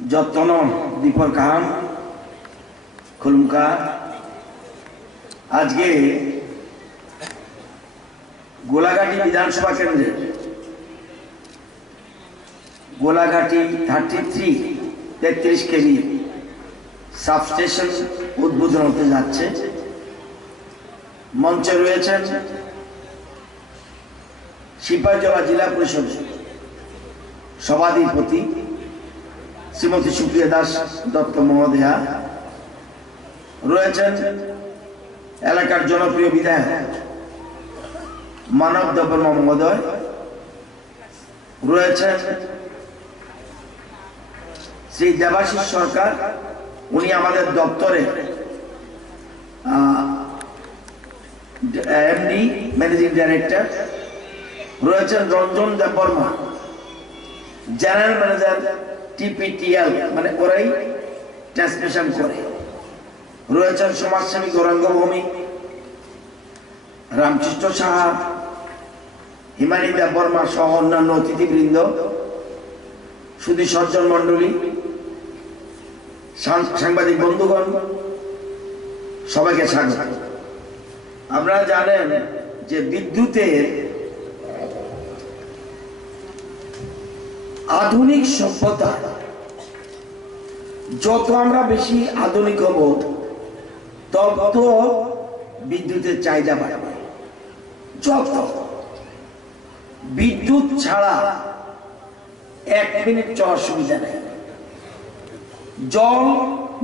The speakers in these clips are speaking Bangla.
যত্ন দীপর খান খুলুমকা আজকে গোলাঘাটি বিধানসভা কেন্দ্রে গোলাঘাটি 33 কেবি সাবস্টেশন উদ্বোধন হতে যাচ্ছে। মঞ্চে রয়েছেন সিপাহীজলা জেলা পরিষদ সভাধিপতি শ্রীমতী সুপ্রিয়া দাস দত্ত মহোদয়া, রয়েছেন এলাকার জনপ্রিয় বিধায়ক মানব দেববর্মা মহোদয়, রয়েছেন শ্রী দেবাশিস সরকার, উনি আমাদের দপ্তরে এমডি ম্যানেজিং ডাইরেক্টর, রয়েছেন রঞ্জন দেববর্মা জেনারেল ম্যানেজার টিপিটিএল, মানে ওরাই ট্রান্সমিশন করে, রয়েছেন সমাজসেবী গৌরাঙ্গ ভৌমিক, রামকৃষ্ণ সাহা, হিমানী দেববর্মা সহ অন্যান্য অতিথিবৃন্দ, সুধী সজ্জন মন্ডলী, সাংবাদিক বন্ধুগণ, সবাইকে স্বাগত। আপনারা জানেন যে বিদ্যুতের আধুনিক সভ্যতা, যত আমরা বেশি আধুনিক হব তত বিদ্যুতের চাহিদা বাড়বে। যত বিদ্যুৎ ছাড়া 1 মিনিট চলার সুবিধা নেই। জল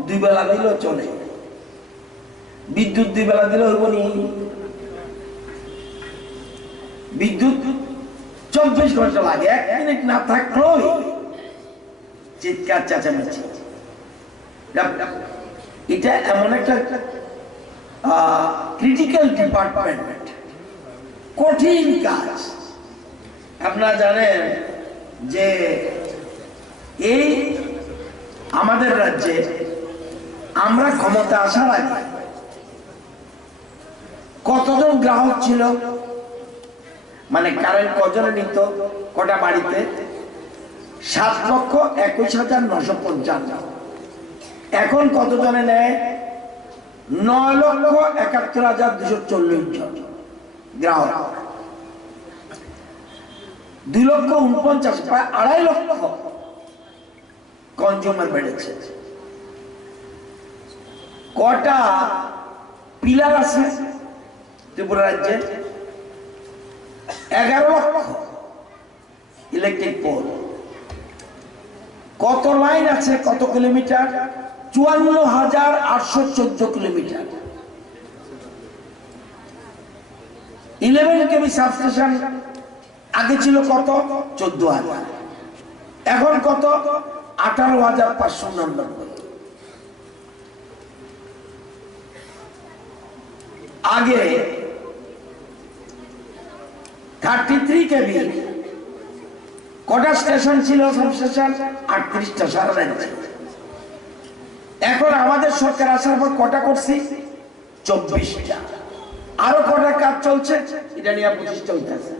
2 বেলা দিলেও চলে, বিদ্যুৎ 2 বেলা দিলে হইব নি? বিদ্যুৎ 24 ঘন্টা লাগে, 1 মিনিট না থাকলেও চিৎকার চেঁচামেচি। এটা এমন একটা ক্রিটিক্যাল ডিপার্টমেন্ট, কঠিন কাজ। আপনারা জানেন যে এই আমাদের রাজ্যে আমরা ক্ষমতা আসার আগে কতজন গ্রাহক ছিল, মানে কারেন্ট কজনে নিত কটা বাড়িতে? 7,21,955। এখন কতজনে নেয়? 9,71,240 জন গ্রাহক। 2,49,000, প্রায় 2.5 লক্ষ কনজিউমার বেড়েছে। কটা পিলার আছে ত্রিপুরা রাজ্যে? 11 লক্ষ ইলেকট্রিক পোল। কত লাইন আছে? কত কিলোমিটার? 54,814 কিলোমিটার। 11 কেবি সাবস্টেশন আগে ছিল কত? 14,000। এখন কত? 18,599। আগে 33 কেবি কটা স্টেশন ছিল? সাবস্টেশন 38টা সারা রাজ্যে। এখন আমাদের সরকার আসার পর কটা করছি? 24টা। আরো কটা কাজ চলছে? এটা নিয়ে 25টা হইতেছে,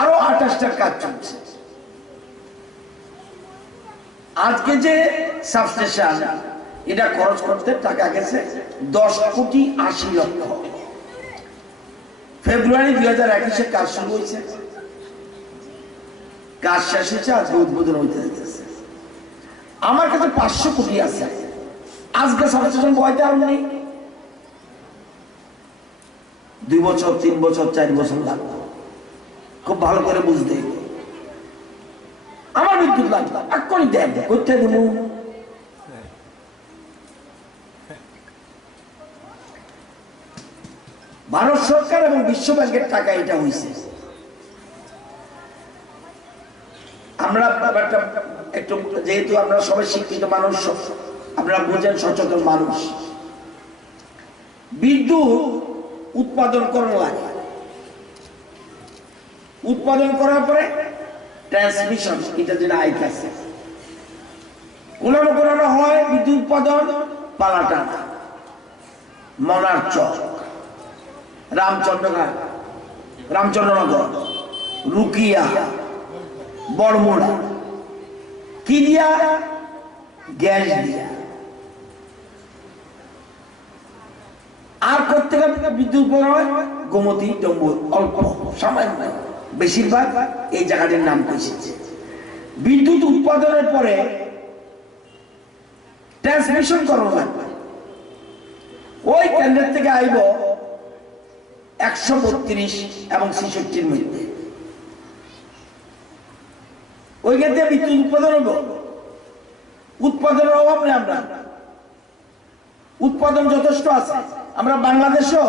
আরো 28টার কাজ চলছে। আজকে যে সাবস্টেশন, এটা খরচ করতে টাকা গেছে 10,80,00,000। ফেব্রুয়ারি 2021-এ কাজ শুরু হয়েছে, কাজ শেষ হয়েছে, আজকে উদ্বোধন হইতে যাচ্ছে। আমার কাছে 500 কোটি আছে, আজকে সাবস্টেশন বইতে আর নেই। 2 বছর, 3 বছর, 4 বছর লাগবে। খুব ভালো করে বুঝতে, আমার বিদ্যুৎ লাগবে এক্ষুনি দেব, করতে দেব। ভারত সরকার এবং বিশ্ব ব্যাংকের টাকা এটা হয়েছে। আমরা একটু, যেহেতু আমরা সবাই শিক্ষিত মানুষ, আপনারা বুঝেন, সচেতন মানুষ, বিদ্যুৎ উৎপাদন করা লাগে। উৎপাদন করার পরে ট্রান্সমিশন, এটা যেটা আইতেছে, কোলানো হয়। বিদ্যুৎ উৎপাদন পালাটানা, মনারচক, রামচন্দ্রঘাট, রামচন্দ্রনগর, রুকিয়া, বড়মুড়া, কি দিয়া? গ্যাস দিয়া। আর প্রত্যেকের বিদ্যুৎ উৎপাদন হয় গোমতী ডম্বু, অল্প সামান্য, বেশিরভাগ এই জায়গাটির নাম এসেছে। বিদ্যুৎ উৎপাদনের পরে ট্রান্সমিশন করানো লাগবে। ওই কেন্দ্রের থেকে আইব 132 এবং 66 মধ্যে, ওই ক্ষেত্রে বিদ্যুৎ উৎপাদন হইব। উৎপাদনের অভাব নেই, আমরা উৎপাদন যথেষ্ট আছে। আমরা বাংলাদেশও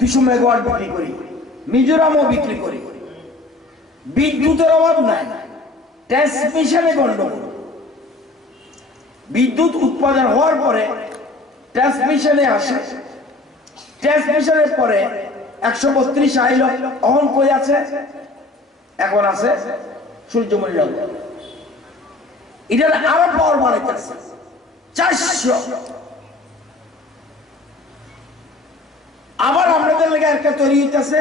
200 মেগাওয়াট বিক্রি করি, মিজোরামও বিক্রি করি। বিদ্যুতের অভাব নাই, ট্রান্সমিশনে গন্ডগোল। বিদ্যুৎ উৎপাদন হওয়ার পরে ট্রান্সমিশনে আসে, ট্রান্সমিশনের পরে 132 আইল, অহন কই আছে, এখন আছে সূর্যমণি নগর। এটা আরো পাওয়ার বাড়াইতেছে 400। আবার আমাদের লেগে একটা তৈরি হইতেছে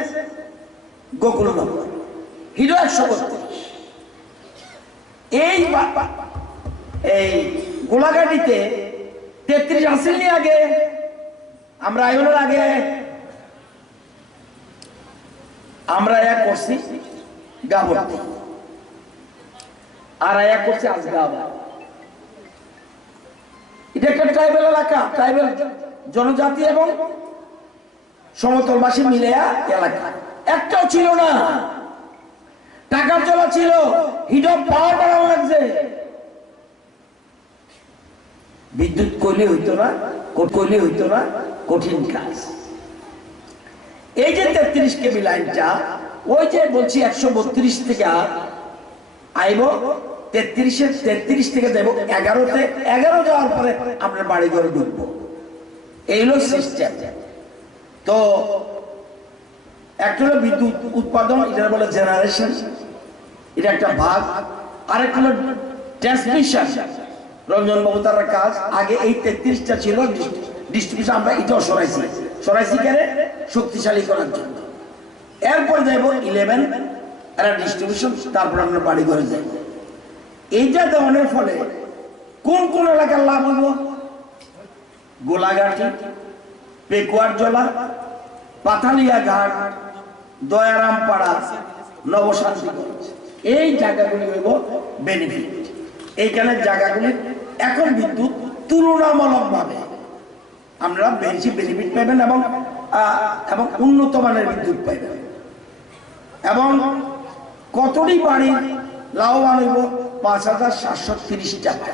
গোকুলনগর, হিরো 132। এই গোলাঘাটিতে 33 আসেননি আগে, আমরা আইনের আগে আমরা এক করছি গাবর্তি, আর এক করছি আজগাবা। এটা একটা ট্রাইবেল এলাকা, ট্রাইবেল জনজাতি এবং সমতলবাসী মিলে এলাকা। একটাও ছিল না, টাকার জলা ছিল, হিডো পাওয়ার বাড়ানো লাগছে। বিদ্যুৎ কইলে হইতো না, কইলে হইতো না, কঠিন কাজ। এই যে 33 কেবি লাইনটা, ওই যে বলছি 132 থেকে আইব 33 থেকে দেব 11তে, 11 যাওয়ার পরে আমরা বাড়ি ঘরে ঢুকবো। এই হলো সিস্টেম। তো একটা হলো বিদ্যুৎ উৎপাদন, এটা বলে জেনারেশন, এটা একটা ভাগ। আরেকটা হলো ট্রান্সমিশন, রঞ্জন বাবু তার কাজ। আগে এই 33টা ছিল ডিস্ট্রিবিউশন, আমরা এটাও সরাইছি কেন, শক্তিশালী করার জন্য। এরপর যাইব 11 এরা ডিস্ট্রিবিউশন, তারপর আমরা বাড়ি ঘরে যাই। এইটা দেওয়ানোর ফলে কোন কোন এলাকার লাভ হইব? গোলাঘাটি, পেকুয়ার জলা, পাথালিয়া ঘাট, দয়ারামপাড়া, নবশান্তিগঞ্জ, এই জায়গাগুলি হইব বেনিফিট। এইখানে জায়গাগুলি এখন বিদ্যুৎ তুলনামূলকভাবে আমরা বেশি বেনিফিট পাবেন এবং উন্নত মানের বিদ্যুৎ পাইবেন। এবং কতটি বাড়ি লাভবান হইব? 5730 টাকা।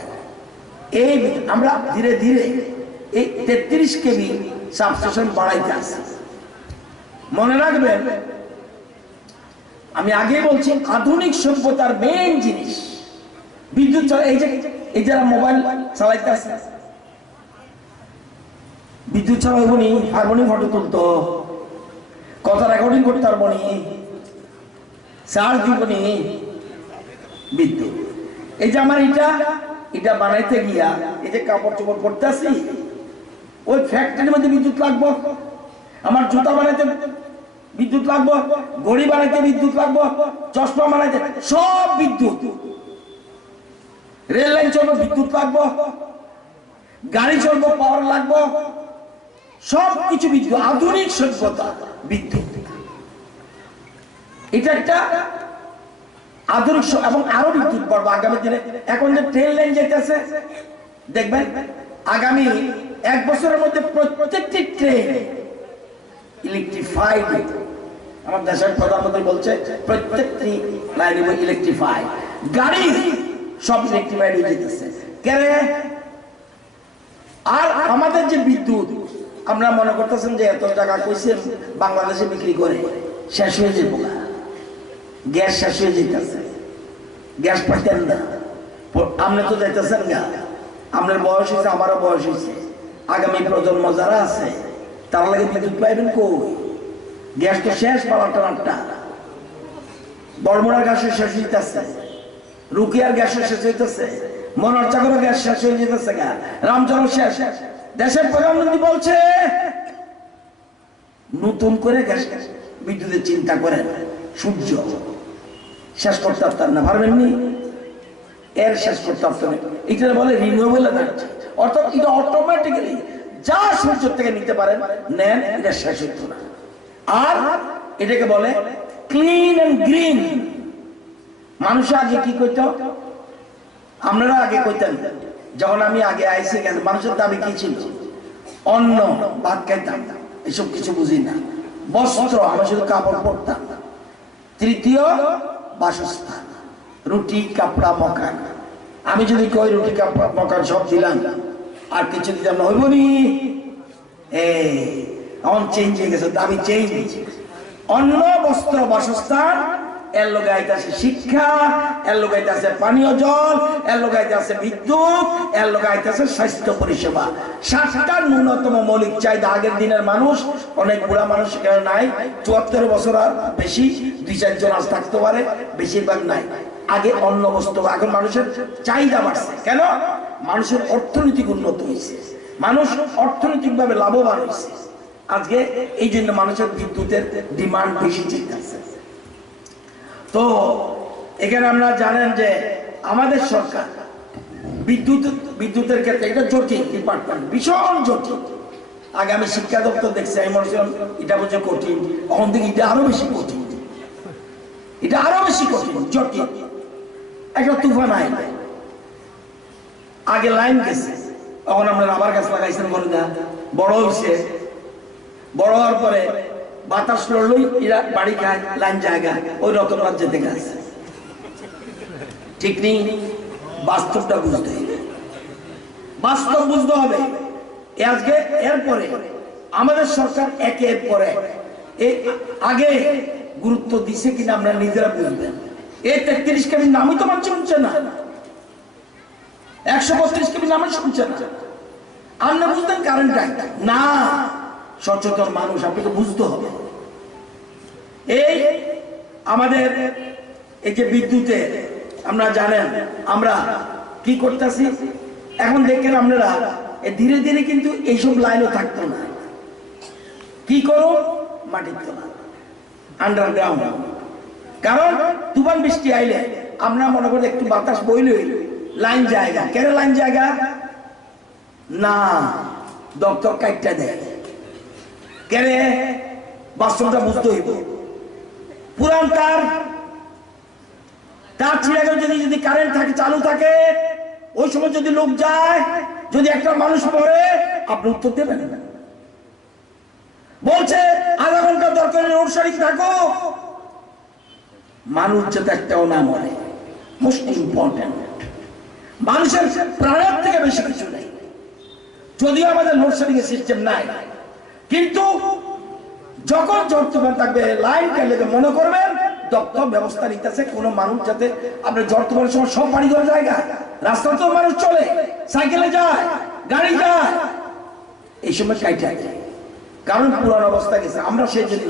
এই আমরা ধীরে ধীরে এই 33 কেবি সাবস্টেশন বাড়াইতে আসি। মনে রাখবেন, আমি আগে বলছি, আধুনিক সভ্যতার মেইন জিনিস বিদ্যুৎ। এই যারা মোবাইল চালাইতে আছে, বিদ্যুৎ ছাড়া হইব নি? হারমোনি ফটো তুলতো, কথা রেকর্ডিং করতে পারবো নি, চার্জ দিব নি? বিদ্যুৎ। এই যে আমার এটা বানাইতে গিয়া এই যে কাপড় চোপড় পরতে আসি, ওই ফ্যাক্টরির মধ্যে বিদ্যুৎ লাগবো। আমার জুতা বানাইতে বিদ্যুৎ লাগবো, ঘড়ি বানাইতে বিদ্যুৎ লাগবো, চশমা বানাইতে সব বিদ্যুৎ। রেল লাইন চলবো বিদ্যুৎ লাগবো, গাড়ি চলবো পাওয়ার লাগবো, সবকিছু বিদ্যুৎ। আধুনিক সভ্যতা বিদ্যুৎ, এটা একটা আধুনিক। এবং আরো বিদ্যুৎ পাবো আগামী দিনে। এখন যে ট্রেন লাইন যেতেছে দেখবেন, আগামী 1 বছরের মধ্যে প্রত্যেকটি ট্রেন ইলেকট্রিফাইড। আমার দেশের প্রধানমন্ত্রী বলছে প্রত্যেকটি লাইন ইলেকট্রিফাইড, গাড়ি সব ইলেকট্রিফাইড হয়ে যেতেছে। কেন? আর আমাদের যে বিদ্যুৎ, আমরা মনে করতেছেন যে এত টাকা কইছে বাংলাদেশে বিক্রি করে শেষ হয়ে যাবো, গ্যাস শেষ হয়ে যেতেছে, গ্যাস পাইতেন না। আপনি তো যাইতেছেন গা, আপনার বয়স হয়েছে, আমারও বয়স হয়েছে, আগামী প্রজন্ম যারা আছে তার লাগে বিদ্যুৎ পাইবেন কই? গ্যাস তো শেষ, পালাটা বড়মোড়ার গ্যাসের শেষ হইতেছে, রুকিয়ার গ্যাসের শেষ হইতেছে, মনোহর চাকরের গ্যাস শেষ হয়ে যেতেছে গা, রামচন্দ্র শেষ। দেশের প্রধানমন্ত্রী বলছে নতুন করে গ্যাস বিদ্যুতের চিন্তা করেন। সূর্য শেষ করতে পারতেন না, পারবেননি? এর শেষ করতে পারতো না। এটা বলে রিনিউয়েবল এনার্জি, অর্থাৎ এটা অটোমেটিক্যালি যা সূর্য থেকে নিতে পারেন নেন, এটা শেষ হতো না। আর এটাকে বলে ক্লিন এন্ড গ্রিন। মানুষ আগে কি করত, আপনারা আগে কইতেন, যখন আমি আগে আইসি কেন মানুষের দাবি কি ছিল? অন্ন, ভাত খাইতাম, এসব কিছু বুঝি না। বস্ত্র, আমরা শুধু কাপড় পরতাম। তৃতীয় বাসস্থান, রুটি কাপড়া মকান। আমি যদি কই রুটি কাপড়া মকান সব দিলাম আর কিছু দিলাম না, হইব নি? এখন চেঞ্জ হয়ে গেছে, দাবি চেঞ্জ। অন্ন, বস্ত্র, বাসস্থান, এর লোক আইতাছে শিক্ষা, এর লোক আইতাছে পানীয় জল, এর লোক আইতাছে বিদ্যুৎ, এর লোক আইতাছে স্বাস্থ্য পরিষেবা। 7টা ন্যূনতম মৌলিক চাহিদা। আগের দিনের মানুষ, অনেক বুড়া মানুষ নাই, 74 বছর আর বেশি, 2-4 জন আজ থাকতে পারে, বেশিরভাগ নাই। আগে অন্ন, বস্ত্র, এখন মানুষের চাহিদা বাড়ছে। কেন? মানুষের অর্থনৈতিক উন্নত হয়েছে, মানুষ অর্থনৈতিক ভাবে লাভবান হয়েছে। আজকে এই জন্য মানুষের বিদ্যুতের ডিমান্ড বেশি চিন্তাছে। তো এখানে আমরা জানেন যে আমাদের সরকার বিদ্যুতের ক্ষেত্রে এটা জটিল ডিপার্টমেন্ট, ভীষণ জটিল। আগে আমি শিক্ষা দপ্তর দেখছি, আমি মনে করছিলাম এটা বলছে কঠিন, তখন থেকে এটা আরো বেশি কঠিন, এটা আরো বেশি কঠিন, জটিল। একটা তুফান আয়, আগে লাইন গেছে, তখন আমরা রাবার গাছ লাগাইছেন, বলে না বড় হয়েছে, বড় হওয়ার পরে বাতাস লড়লই এরা বাড়ি খায়, লাইন জায়গা ওই রতনবাদ যেতে গেছে। ঠিক নেই, বাস্তবটা বুঝতে হবে, বাস্তব বুঝতে হবে। আজকে এরপরে আমাদের সরকার একের পরে আগে গুরুত্ব দিছে কিনা আমরা নিজেরা বুঝবেন। এই 33 কেবি নামই তো মানুষ শুনছে না, 132 কেবি নামই শুনছে না। আমরা বুঝতেন কারেন্টটা না, সচেতন মানুষ, আপনাকে বুঝতে হবে। এই আমাদের এই যে বিদ্যুতে আমরা জানেন আমরা কি করতেছি এখন দেখেন আপনারা, ধীরে ধীরে কিন্তু এইসব লাইনও থাকতো না। কি করো? মাটির তলা, আন্ডারগ্রাউন্ড। কারণ তুফান বৃষ্টি আইলে আমরা মনে করি একটু বাতাস বইলেই লাইন জায়গা, কেন লাইন জায়গা না, দপ্তর কাটটা দেয় কেন? বাস্তবটা বুঝতে হইব। পুরান তার ছিঁড়ে গেলে যদি কারেন্ট থাকে, চালু থাকে, ওই সময় যদি লোক যায়, যদি একটা মানুষ পড়ে, আপনি উত্তর দেবেন? বলছে আধা ঘন্টা দরকার লোডশেডিং থাকো, মানুষ যাতে একটাও না মরে, মোস্ট ইম্পর্টেন্ট। মানুষের প্রাণের থেকে বেশি কিছু নেই, যদিও আমাদের লোডশেডিং এর সিস্টেম নাই। কিন্তু যখন ঝড় তুফান থাকবে, লাইন গেলে মনে করবেন দপ্তর ব্যবস্থা নিতেছে, কোনো মানুষ যাতে আপনার ঝড় তুফানের সময় সব বাড়ি ঘর জায়গা, রাস্তা তো মানুষ চলে, সাইকেলে যায়, গাড়ি যায়, এই সময় কাইটা যায়, কারণ পুরান অবস্থা গেছে। আমরা সেই জন্য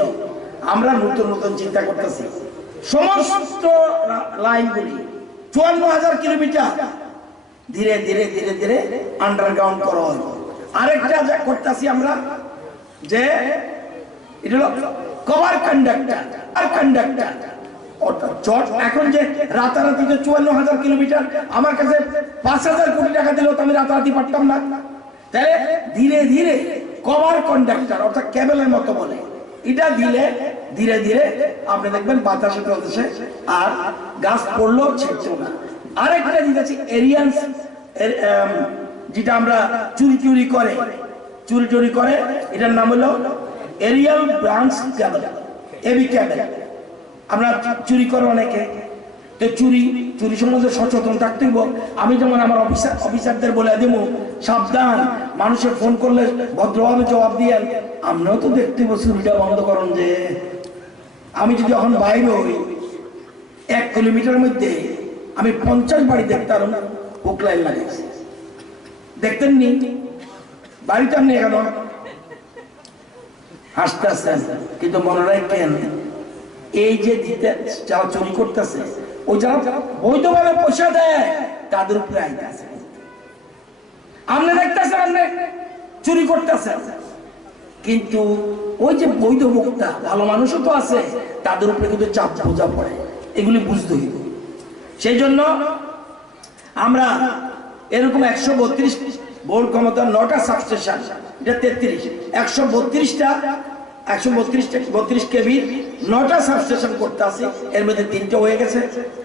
আমরা নতুন নতুন চিন্তা করতেছি, সমস্ত লাইনগুলি 54,000 কিলোমিটার ধীরে ধীরে ধীরে ধীরে আন্ডারগ্রাউন্ড করা হয়। আরেকটা যা করতেছি আমরা, যে এটা হলো কভার কন্ডাক্টর আর কন্ডাক্টর। এখন যে রাতারাতি যে 54,000 কিলোমিটার, আমার কাছে 5,000 কোটি টাকা দিলেও তো আমি রাতারাতি পারতাম না। তাহলে ধীরে ধীরে কভার কন্ডাক্টর অর্থাৎ কেবলের মতো বলে, এটা দিলে ধীরে ধীরে আপনি দেখবেন বাতাসে চলতেছে আর গাছ পড়লেও ছিটছে না। আরেকটা দিতেছি এরিয়ান্স, যেটা আমরা চুরি চুরি করে, এটার নাম হলো এরিয়াল ব্রাঞ্চ কেবল, এবি কেবল। আমরা চুরি করে অনেকে, তো চুরি সম্বন্ধে সচেতন থাকতে হইব। আমি যেমন আমার অফিসারদের বলে দেবো, সাবধান, মানুষের ফোন করলে ভদ্রভাবে জবাব দিয়ে, আমরাও তো দেখতে হইব চুরিটা বন্ধ করুন। যে আমি যদি এখন বাইরে হই, 1 কিলোমিটার মধ্যে আমি 50 বাড়ি দেখতাম হুক লাইন লাগাইছি, দেখতেন নি? বাড়িতে আপনি এখন হাসতে আসতেন, কিন্তু মনে রাখেন এই যে দিতে যারা চুরি করতেছে, ওই যারা বৈধভাবে পয়সা দেয় তাদের উপরে আইন আছে। আপনি দেখতেছেন আপনি চুরি করতেছেন, কিন্তু ওই যে বৈধ মুক্তা ভালো মানুষও তো আছে, তাদের উপরে কিন্তু চাপ বোঝা পড়ে, এগুলি বুঝতে হইব। সেই জন্য আমরা এরকম 132 ভোল্ট ক্ষমতা 9টা সাবস্টেশন, এটা 33, 132 কেভি 9টা সাবস্টেশন করতে আছে। এর মধ্যে 3টা হয়ে গেছে,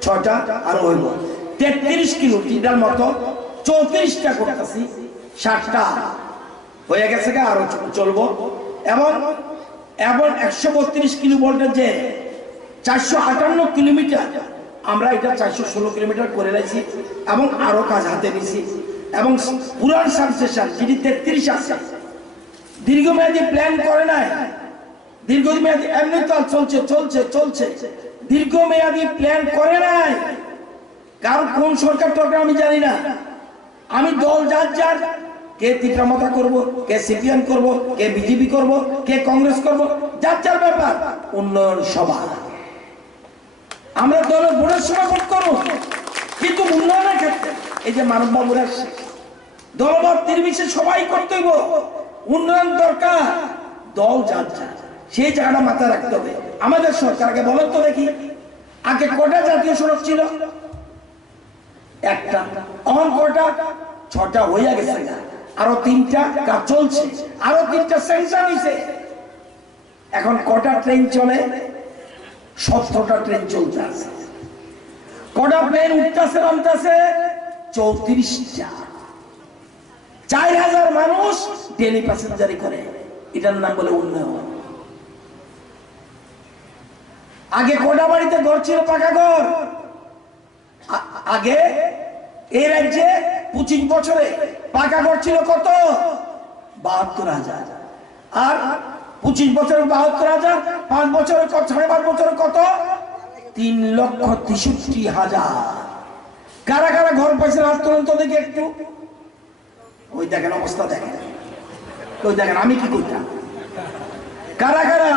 6টা আর হইব 33 কিলো তিনটার মতো 34টা করতেছি, 7টা হয়ে গেছে, আরো চলবো। এবং 132 কিলো ভোল্টের যে 458 কিলোমিটার, আমরা এটা 416 কিলোমিটার করে রাখছি এবং আরো কাজ হাতে নিছি। এবং পুরান সাবস্টেশন যেটি 33 আছে, দীর্ঘমেয়াদী প্ল্যান করে নাই, দীর্ঘমেয়াদী এমনি তো চলছে চলছে চলছে, দীর্ঘমেয়াদী প্ল্যান করে নাই। কারণ কোন সরকার টরকার আমি জানি না, আমি দল যার যার, কে তীব্রমতা করব, কে সিপিএম করব, কে বিজেপি করব, কে কংগ্রেস করব, যার যার ব্যাপার। উন্নয়ন সভা, আমরা দলের ভোটের সময় ভোট করব, কিন্তু উন্নয়নের ক্ষেত্রে এই যে মানববাবুরা দলমত নির্বিশেষে সবাই করতে হইব, উন্নয়ন দরকার, দল যার যার, সেই জায়গাটা মাথায় রাখতে হবে। আমাদের সরকারকে বলেন তো দেখি, আগে কটা জাতীয় সড়ক ছিল? একটা। অন কটা? 6টা হইয়া গেছে, আরো 3টা কাজ চলছে, আরো 3টা স্যাংশন হইছে। এখন কটা ট্রেন চলে? 17টা ট্রেন চলতে আছে। কটা প্লেন উঠতেছে নামতেছে? 34টা। 4000 মানুষ ডেলি প্যাসেঞ্জারি করে, এটার নাম বলে উন্নয়ন। আগে কটা বাড়িতে ঘর ছিল, পাকা ঘর? আগে এই রাজ্যে 25 বছরে পাকা ঘর ছিল কত? 72,000। আর 25 বছরে 72,000, 5 বছরে কত? 5.5 বছরে কত? 3,63,000। কারা কারা ঘর পাইছে হাত তুলুন তো দেখি একটু। ওই দেখেন অবস্থা, দেখেন ওই দেখেন, আমি কি করতাম। কারা কারা